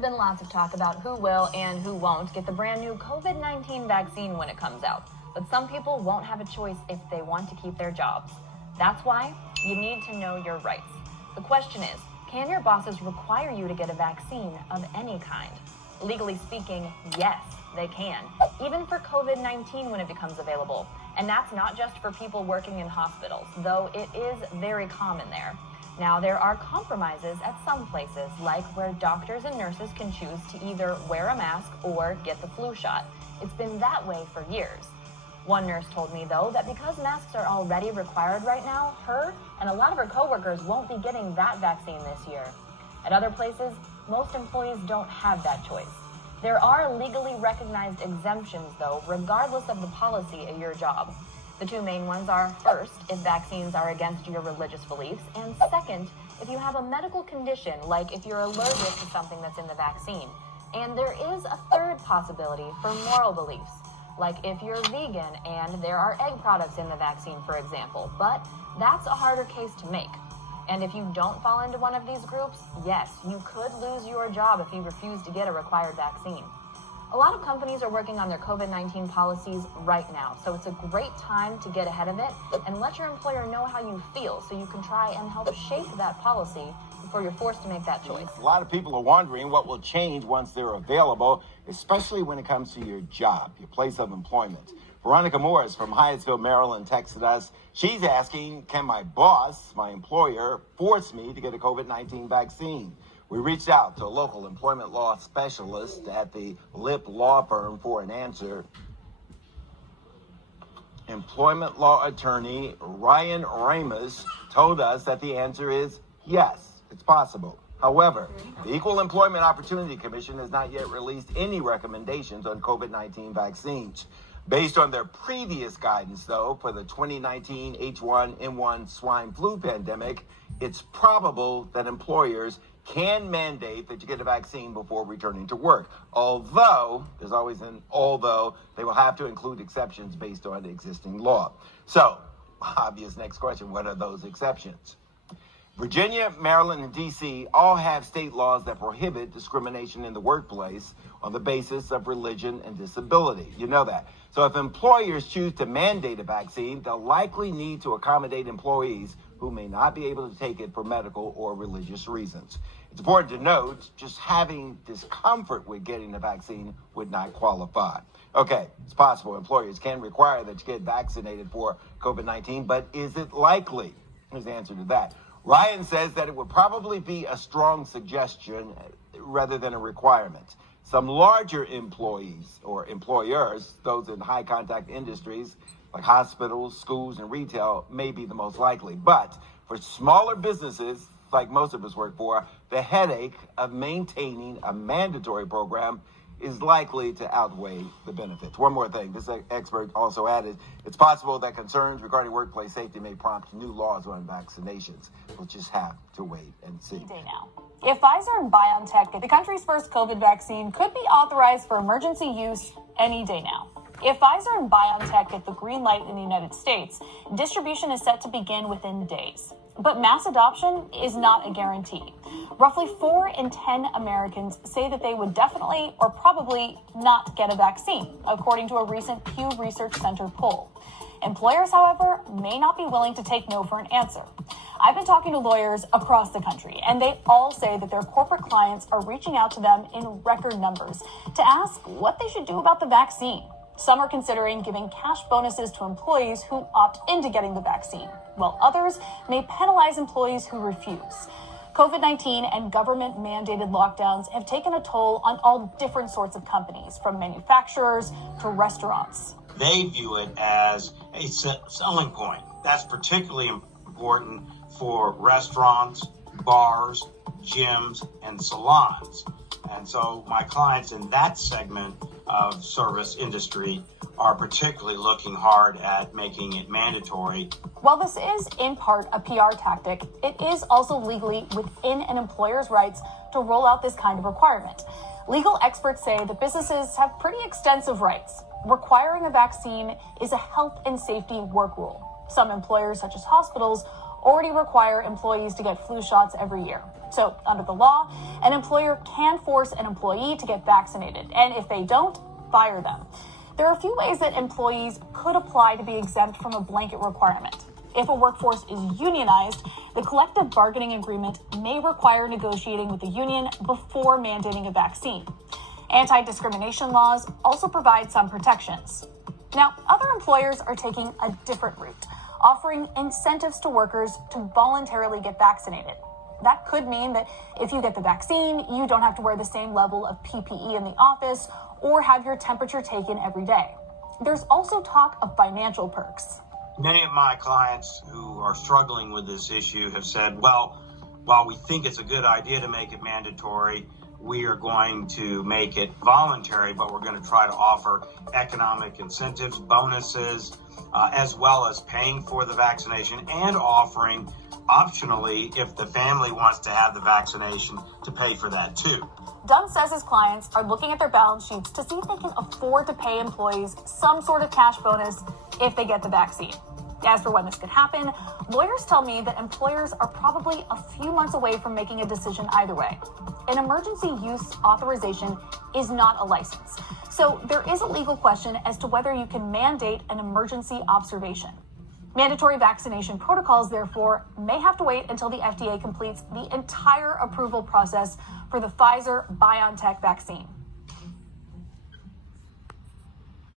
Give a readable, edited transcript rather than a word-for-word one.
been lots of talk about who will and who won't get the brand new COVID-19 vaccine when it comes out. But some people won't have a choice if they want to keep their jobs. That's why you need to know your rights. The question is, can your bosses require you to get a vaccine of any kind? Legally speaking, yes, they can, even for COVID-19 when it becomes available. And that's not just for people working in hospitals, though it is very common there. Now, there are compromises at some places, like where doctors and nurses can choose to either wear a mask or get the flu shot. It's been that way for years. One nurse told me, though, that because masks are already required right now, her and a lot of her coworkers won't be getting that vaccine this year. At other places, most employees don't have that choice. There are legally recognized exemptions, though, regardless of the policy at your job. The two main ones are, first, if vaccines are against your religious beliefs, and second, if you have a medical condition, like if you're allergic to something that's in the vaccine. And there is a third possibility for moral beliefs, like if you're vegan and there are egg products in the vaccine, for example, but that's a harder case to make. And if you don't fall into one of these groups, yes, you could lose your job if you refuse to get a required vaccine. A lot of companies are working on their COVID-19 policies right now, so it's a great time to get ahead of it and let your employer know how you feel so you can try and help shape that policy before you're forced to make that choice. A lot of people are wondering what will change once they're available, especially when it comes to your job, your place of employment. Veronica Morris from Hyattsville, Maryland, texted us. She's asking, can my boss, my employer, force me to get a COVID-19 vaccine? We reached out to a local employment law specialist at the Lip Law Firm for an answer. Employment law attorney Ryan Ramos told us that the answer is yes, it's possible. However, the Equal Employment Opportunity Commission has not yet released any recommendations on COVID-19 vaccines. Based on their previous guidance, though, for the 2019 H1N1 swine flu pandemic, it's probable that employers can mandate that you get a vaccine before returning to work. Although, there's always an although, they will have to include exceptions based on existing law. So, obvious next question, what are those exceptions? Virginia, Maryland, and D.C. all have state laws that prohibit discrimination in the workplace on the basis of religion and disability. You know that. So if employers choose to mandate a vaccine, they'll likely need to accommodate employees who may not be able to take it for medical or religious reasons. It's important to note, just having discomfort with getting the vaccine would not qualify. Okay, it's possible employers can require that you get vaccinated for COVID-19, but is it likely? Here's the answer to that. Ryan says that it would probably be a strong suggestion rather than a requirement. Some larger employees or employers, those in high contact industries like hospitals, schools, and retail, may be the most likely. But for smaller businesses, like most of us work for, the headache of maintaining a mandatory program is likely to outweigh the benefits. One more thing, this expert also added, it's possible that concerns regarding workplace safety may prompt new laws on vaccinations. We'll just have to wait and see. Now, if Pfizer and BioNTech, the country's first COVID vaccine, could be authorized for emergency use any day now. If Pfizer and BioNTech get the green light in the United States, distribution is set to begin within days. But mass adoption is not a guarantee. Roughly 4 in 10 Americans say that they would definitely or probably not get a vaccine, according to a recent Pew Research Center poll. Employers, however, may not be willing to take no for an answer. I've been talking to lawyers across the country, and they all say that their corporate clients are reaching out to them in record numbers to ask what they should do about the vaccine. Some are considering giving cash bonuses to employees who opt into getting the vaccine, while others may penalize employees who refuse. COVID-19 and government-mandated lockdowns have taken a toll on all different sorts of companies, from manufacturers to restaurants. They view it as a selling point. That's particularly important for restaurants, bars, gyms, and salons. And so my clients in that segment of service industry are particularly looking hard at making it mandatory. While this is in part a PR tactic, it is also legally within an employer's rights to roll out this kind of requirement. Legal experts say that businesses have pretty extensive rights. Requiring a vaccine is a health and safety work rule. Some employers, such as hospitals, already require employees to get flu shots every year. So, under the law, an employer can force an employee to get vaccinated, and if they don't, fire them. There are a few ways that employees could apply to be exempt from a blanket requirement. If a workforce is unionized, the collective bargaining agreement may require negotiating with the union before mandating a vaccine. Anti-discrimination laws also provide some protections. Now, other employers are taking a different route, offering incentives to workers to voluntarily get vaccinated. That could mean that if you get the vaccine, you don't have to wear the same level of PPE in the office or have your temperature taken every day. There's also talk of financial perks. Many of my clients who are struggling with this issue have said, well, while we think it's a good idea to make it mandatory, we are going to make it voluntary, but we're going to try to offer economic incentives, bonuses, as well as paying for the vaccination and offering optionally, if the family wants to have the vaccination, to pay for that too. Dunn says his clients are looking at their balance sheets to see if they can afford to pay employees some sort of cash bonus if they get the vaccine. As for when this could happen, lawyers tell me that employers are probably a few months away from making a decision either way. An emergency use authorization is not a license, so there is a legal question as to whether you can mandate an emergency observation. Mandatory vaccination protocols, therefore, may have to wait until the FDA completes the entire approval process for the Pfizer-BioNTech vaccine.